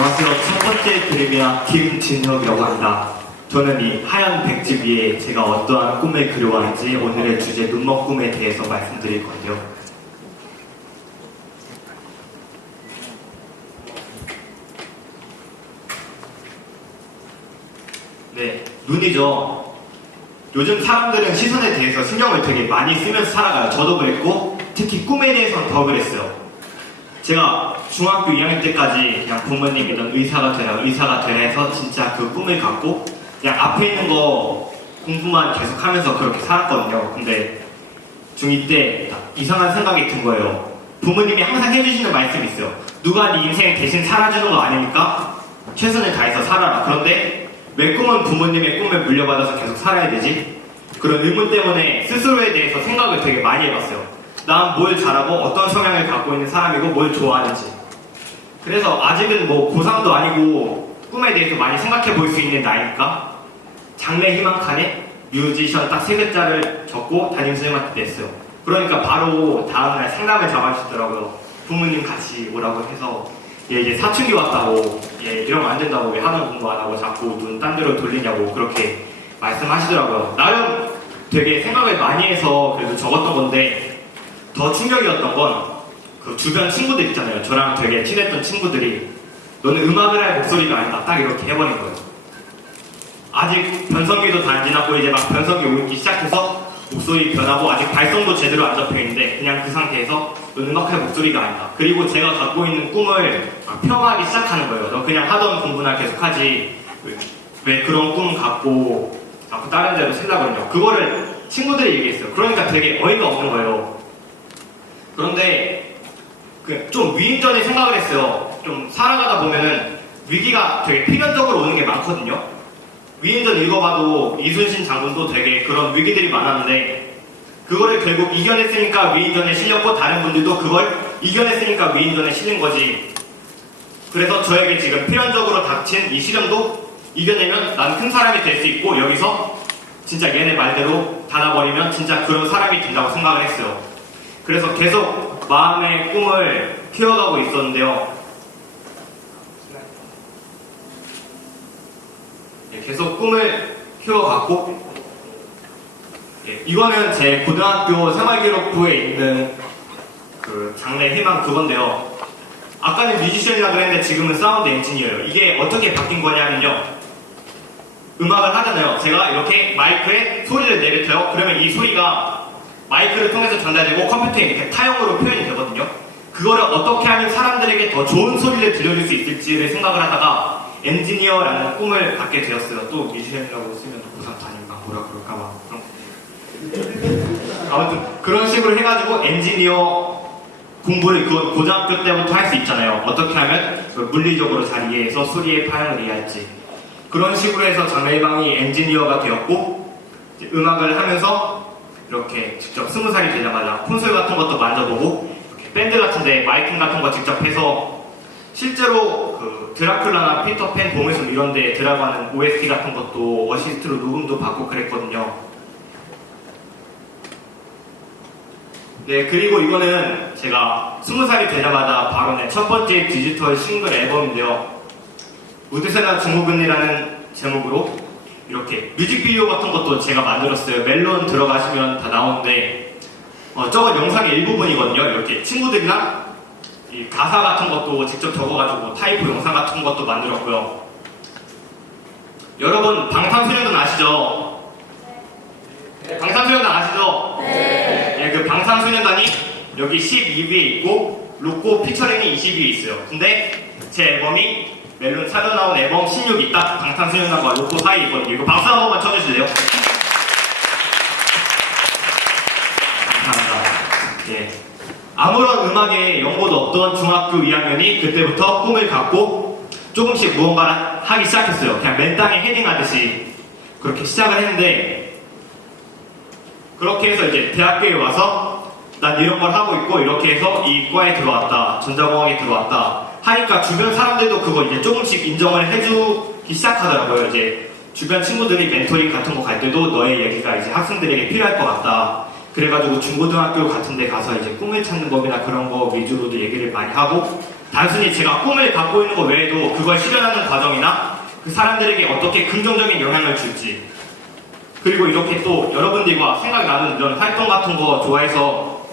안녕하세요. 첫 번째 그림이야 김진혁이라고 합니다. 저는 이 하얀 백지 위에 제가 어떠한 꿈을 그려왔는지 오늘의 주제 눈먼 꿈에 대해서 말씀드릴 건데요. 네, 눈이죠. 요즘 사람들은 시선에 대해서 신경을 되게 많이 쓰면서 살아가요. 저도 그랬고 특히 꿈에 대해서는 더 그랬어요. 제가 중학교 2학년 때까지 그냥 부모님이 넌 의사가 되라 해서 진짜 그 꿈을 갖고 그냥 앞에 있는 거 공부만 계속 하면서 그렇게 살았거든요. 근데 중2 때 이상한 생각이 든 거예요. 부모님이 항상 해주시는 말씀이 있어요. 누가 네 인생 대신 살아주는 거 아니니까 최선을 다해서 살아라. 그런데 왜 꿈은 부모님의 꿈을 물려받아서 계속 살아야 되지? 그런 의문 때문에 스스로에 대해서 생각을 되게 많이 해봤어요. 난 뭘 잘하고 어떤 성향을 갖고 있는 사람이고 뭘 좋아하는지. 그래서 아직은 뭐 고3도 아니고 꿈에 대해서 많이 생각해 볼 수 있는 나이니까 장래 희망 칸에 뮤지션 딱 3글자를 적고 담임선생님한테 냈어요. 그러니까 바로 다음날 상담을 잡아주시더라고요. 부모님 같이 오라고 해서 얘 이제 사춘기 왔다고 얘 이러면 안 된다고 왜 하는 공부 안 하고 자꾸 눈 딴 데로 돌리냐고 그렇게 말씀하시더라고요. 나름 되게 생각을 많이 해서 그래도 적었던 건데 더 충격이었던 건 그 주변 친구들 있잖아요. 저랑 되게 친했던 친구들이 너는 음악을 할 목소리가 아니다. 딱 이렇게 해버린 거예요. 아직 변성기도 다 안 지났고 이제 막 변성기 오기 시작해서 목소리 변하고 아직 발성도 제대로 안 잡혀있는데 그냥 그 상태에서 너는 음악할 목소리가 아니다. 그리고 제가 갖고 있는 꿈을 폄하하기 시작하는 거예요. 너 그냥 하던 공부나 계속하지 왜 그런 꿈 갖고 자꾸 다른 데로 생각하냐. 그거를 친구들이 얘기했어요. 그러니까 되게 어이가 없는 거예요. 그런데 좀 위인전에 생각을 했어요. 좀 살아가다 보면은 위기가 되게 필연적으로 오는 게 많거든요. 위인전 읽어봐도 이순신 장군도 되게 그런 위기들이 많았는데 그거를 결국 이겨냈으니까 위인전에 실렸고 다른 분들도 그걸 이겨냈으니까 위인전에 실린 거지. 그래서 저에게 지금 필연적으로 닥친 이 시련도 이겨내면 난 큰 사람이 될 수 있고 여기서 진짜 얘네 말대로 닫아버리면 진짜 그런 사람이 된다고 생각을 했어요. 그래서 계속 마음의 꿈을 키워가고 있었는데요. 계속 꿈을 키워갔고 이거는 제 고등학교 생활기록부에 있는 그 장래 희망 그건데요. 아까는 뮤지션이라고 그랬는데 지금은 사운드 엔지니어예요. 이게 어떻게 바뀐 거냐면요. 음악을 하잖아요. 제가 이렇게 마이크에 소리를 내뱉어요. 그러면 이 소리가 마이크를 통해서 전달되고 컴퓨터에 이렇게 타형으로 표현이 되거든요. 그거를 어떻게 하면 사람들에게 더 좋은 소리를 들려줄 수 있을지를 생각을 하다가 엔지니어라는 꿈을 갖게 되었어요. 또 뮤지션이라고 쓰면 고3 다니까 뭐라 그럴까봐. 아무튼 그런 식으로 해가지고 엔지니어 공부를 그 고등학교 때부터 할 수 있잖아요. 어떻게 하면 물리적으로 자리에서 소리의 파형을 이해할지. 그런 식으로 해서 장래희망이 엔지니어가 되었고 음악을 하면서 이렇게 직접 20살이 되자마자 콘솔 같은 것도 만져보고 밴드 같은데 마이킹 같은 거 직접 해서 실제로 그 드라큘라나 피터팬, 보물섬 이런 데 들어가는 OST 같은 것도 어시스트로 녹음도 받고 그랬거든요. 네, 그리고 이거는 제가 20살이 되자마자 바로 낸 첫 번째 디지털 싱글 앨범인데요. 우드세나 증후군이라는 제목으로 이렇게 뮤직비디오 같은 것도 제가 만들었어요. 멜론 들어가시면 다 나오는데 저건 영상의 일부분이거든요. 이렇게 친구들이랑 이 가사 같은 것도 직접 적어가지고 타이프 영상 같은 것도 만들었고요. 여러분 방탄소년단 아시죠? 네. 방탄소년단 아시죠? 네. 네, 그 방탄소년단이 여기 12위에 있고 로꼬 피처링이 20위에 있어요. 근데 제 앨범이 멜론 사전 나온 앨범 16이 딱 방탄소년단과 로꼬 사이에 있거든요. 이거 박수 한 번만 쳐주실래요? 감사합니다. 예. 아무런 음악에 연고도 없던 중학교 2학년이 그때부터 꿈을 갖고 조금씩 무언가를 하기 시작했어요. 그냥 맨 땅에 헤딩하듯이 그렇게 시작을 했는데 그렇게 해서 이제 대학교에 와서 난 이런 걸 하고 있고 이렇게 해서 이 과에 들어왔다. 전자공학에 들어왔다. 하니까 주변 사람들도 그거 이제 조금씩 인정을 해주기 시작하더라고요. 이제 주변 친구들이 멘토링 같은 거 갈 때도 너의 얘기가 이제 학생들에게 필요할 것 같다. 그래가지고 중고등학교 같은 데 가서 이제 꿈을 찾는 법이나 그런 거 위주로도 얘기를 많이 하고 단순히 제가 꿈을 갖고 있는 것 외에도 그걸 실현하는 과정이나 그 사람들에게 어떻게 긍정적인 영향을 줄지, 그리고 이렇게 또 여러분들과 생각이 나는 이런 활동 같은 거 좋아해서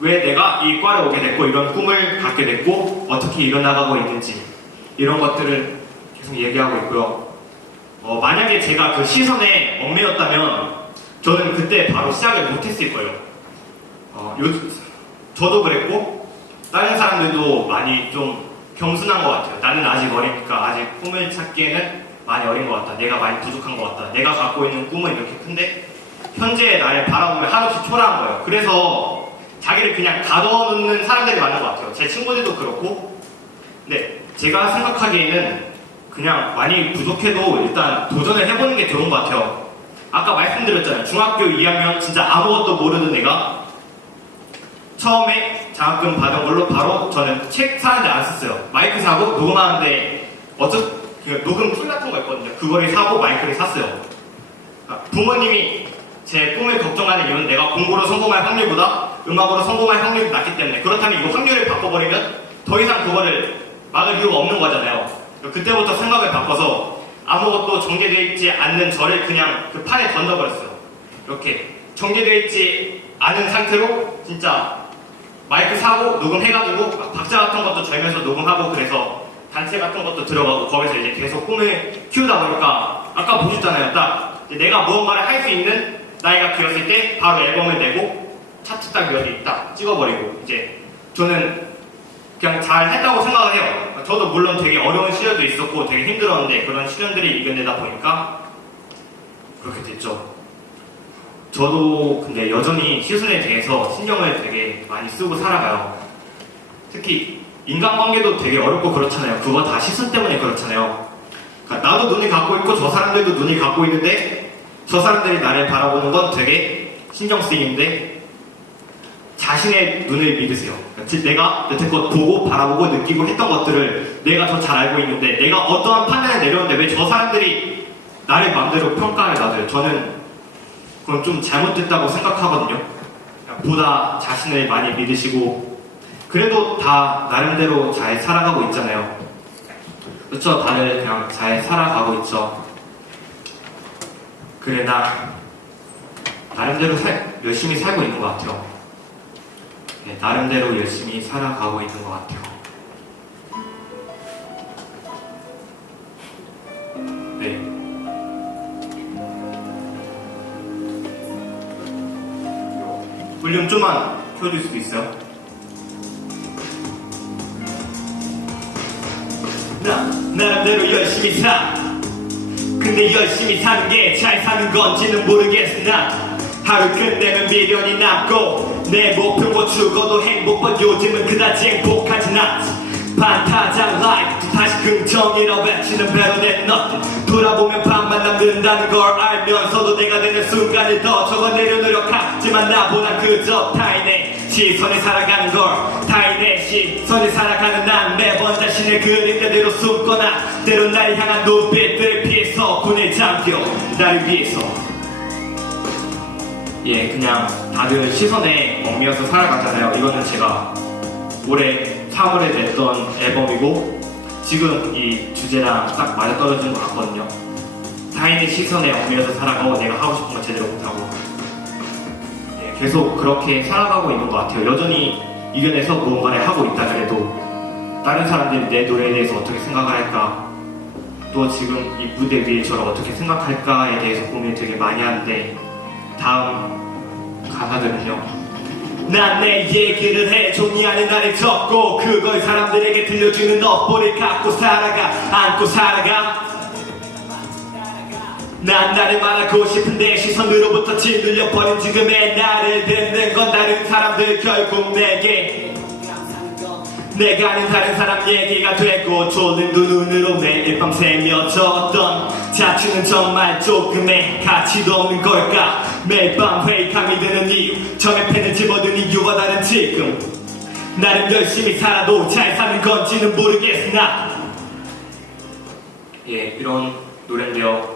왜 내가 이 과를 오게 됐고 이런 꿈을 갖게 됐고 어떻게 이뤄나가고 있는지 이런 것들을 계속 얘기하고 있고요. 만약에 제가 그 시선에 얽매였다면 저는 그때 바로 시작을 못했을 거예요. 저도 그랬고 다른 사람들도 많이 좀 겸손한 것 같아요. 나는 아직 어리니까 아직 꿈을 찾기에는 많이 어린 것 같다. 내가 많이 부족한 것 같다. 내가 갖고 있는 꿈은 이렇게 큰데 현재의 나를 바라보면 한없이 초라한 거예요. 그래서 자기를 그냥 가둬놓는 사람들이 많은 것 같아요. 제 친구들도 그렇고. 근데 제가 생각하기에는 그냥 많이 부족해도 일단 도전을 해보는 게 좋은 것 같아요. 아까 말씀드렸잖아요. 중학교 2학년 진짜 아무것도 모르는 애가 처음에 장학금 받은 걸로 바로 저는 책 사는데 안 썼어요. 마이크 사고 녹음하는데 녹음 툴 같은 거 있거든요. 그거를 사고 마이크를 샀어요. 부모님이 제 꿈을 걱정하는 이유는 내가 공부로 성공할 확률보다 음악으로 성공할 확률이 낮기 때문에, 그렇다면 이거 확률을 바꿔버리면 더 이상 그거를 막을 이유가 없는 거잖아요. 그때부터 생각을 바꿔서 아무것도 정제되어 있지 않는 저를 그냥 그 판에 던져버렸어요. 이렇게 정제되어 있지 않은 상태로 진짜 마이크 사고 녹음해가지고 박자 같은 것도 절면서 녹음하고, 그래서 단체 같은 것도 들어가고 거기서 이제 계속 꿈을 키우다 보니까 아까 보셨잖아요. 딱 내가 무언가를 할 수 있는 나이가 되었을 때 바로 앨범을 내고 차트 딱 여기 딱 찍어버리고, 이제 저는 그냥 잘 했다고 생각을 해요. 저도 물론 되게 어려운 시련도 있었고 되게 힘들었는데 그런 시련들을 이겨내다 보니까 그렇게 됐죠. 저도 근데 여전히 시선에 대해서 신경을 되게 많이 쓰고 살아가요. 특히 인간관계도 되게 어렵고 그렇잖아요. 그거 다 시선 때문에 그렇잖아요. 그러니까 나도 눈이 갖고 있고 저 사람들도 눈이 갖고 있는데 저 사람들이 나를 바라보는 건 되게 신경 쓰이는데 자신의 눈을 믿으세요. 즉 내가 여태껏 보고 바라보고 느끼고 했던 것들을 내가 더 잘 알고 있는데 내가 어떠한 판단을 내렸는데 왜 저 사람들이 나를 마음대로 평가를 놔둬요. 저는 그건 좀 잘못됐다고 생각하거든요. 보다 자신을 많이 믿으시고 그래도 다 나름대로 잘 살아가고 있잖아요. 그렇죠? 다들 그냥 잘 살아가고 있죠. 그래 나 나름대로 열심히 살고 있는 것 같아요. 네, 나름대로 열심히 살아가고 있는 것 같아요. 네. 볼륨 좀만 켜줄 수도 있어요? 나 나름대로 열심히 사. 근데 열심히 사는 게 잘 사는 건지는 모르겠으나 하루 끝내면 미련이 남고 내 목표 죽어도 행복은 요즘은 그다지 행복하진 않지. 반타작 라이프 다시 긍정이라 외치는 배로 된 너들 돌아보면 반만 남는다는 걸 알면서도 내가 되는 순간을 더 적어내려 노력하지만 나보단 그저 타인의 시선에 살아가는 걸. 타인의 시선에 살아가는 난 매번 자신의 그림자대로 숨거나 때론 나를 향한 눈빛들을 피해서 군에 잠겨 나를 위해서. 예, 그냥 다들 시선에 얽매여서 살아가잖아요. 이거는 제가 올해 3월에 냈던 앨범이고 지금 이 주제랑 딱 맞아떨어지는 것 같거든요. 타인의 시선에 얽매여서 살아가고 내가 하고 싶은 걸 제대로 못하고, 예, 계속 그렇게 살아가고 있는 것 같아요. 여전히 이겨내서 무언가를 하고 있다 그래도 다른 사람들이 내 노래에 대해서 어떻게 생각을 할까, 또 지금 이 무대 위에 저를 어떻게 생각할까에 대해서 고민을 되게 많이 하는데, 다음 가사들은요. 난 내 얘기를 해 종이 안에 나를 적고 그걸 사람들에게 들려주는 너보를 갖고 살아가 안고 살아가. 난 나를 말하고 싶은데 시선으로부터 짓눌려버린 지금의 나를 듣는 건 다른 사람들 결국 내가 아는 다른 사람 얘기가 되고 졸린 두 눈으로 매일 밤 새며졌던 자취는 정말 조금의 가치도 없는 걸까. 매일 밤 회의감이 드는 이유 정의 펜을 집어든 이유와 다른 지금 나름 열심히 살아도 잘 사는 건지는 모르겠으나. 예, 이런 노래인데요.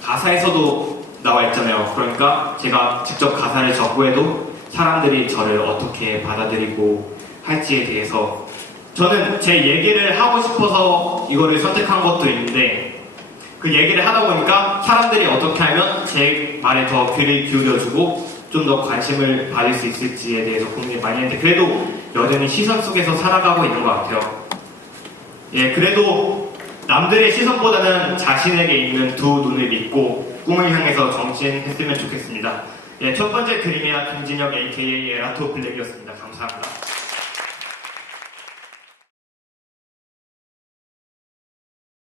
가사에서도 나와 있잖아요. 그러니까 제가 직접 가사를 적고 해도 사람들이 저를 어떻게 받아들이고 할지에 대해서 저는 제 얘기를 하고 싶어서 이거를 선택한 것도 있는데 그 얘기를 하다 보니까 사람들이 어떻게 하면 제 말에 더 귀를 기울여주고 좀 더 관심을 받을 수 있을지에 대해서 고민을 많이 했는데 그래도 여전히 시선 속에서 살아가고 있는 것 같아요. 예, 그래도 남들의 시선보다는 자신에게 있는 두 눈을 믿고 꿈을 향해서 정진했으면 좋겠습니다. 예, 첫 번째 그림이야 김진혁 AKA 에라토 블랙이었습니다. 감사합니다.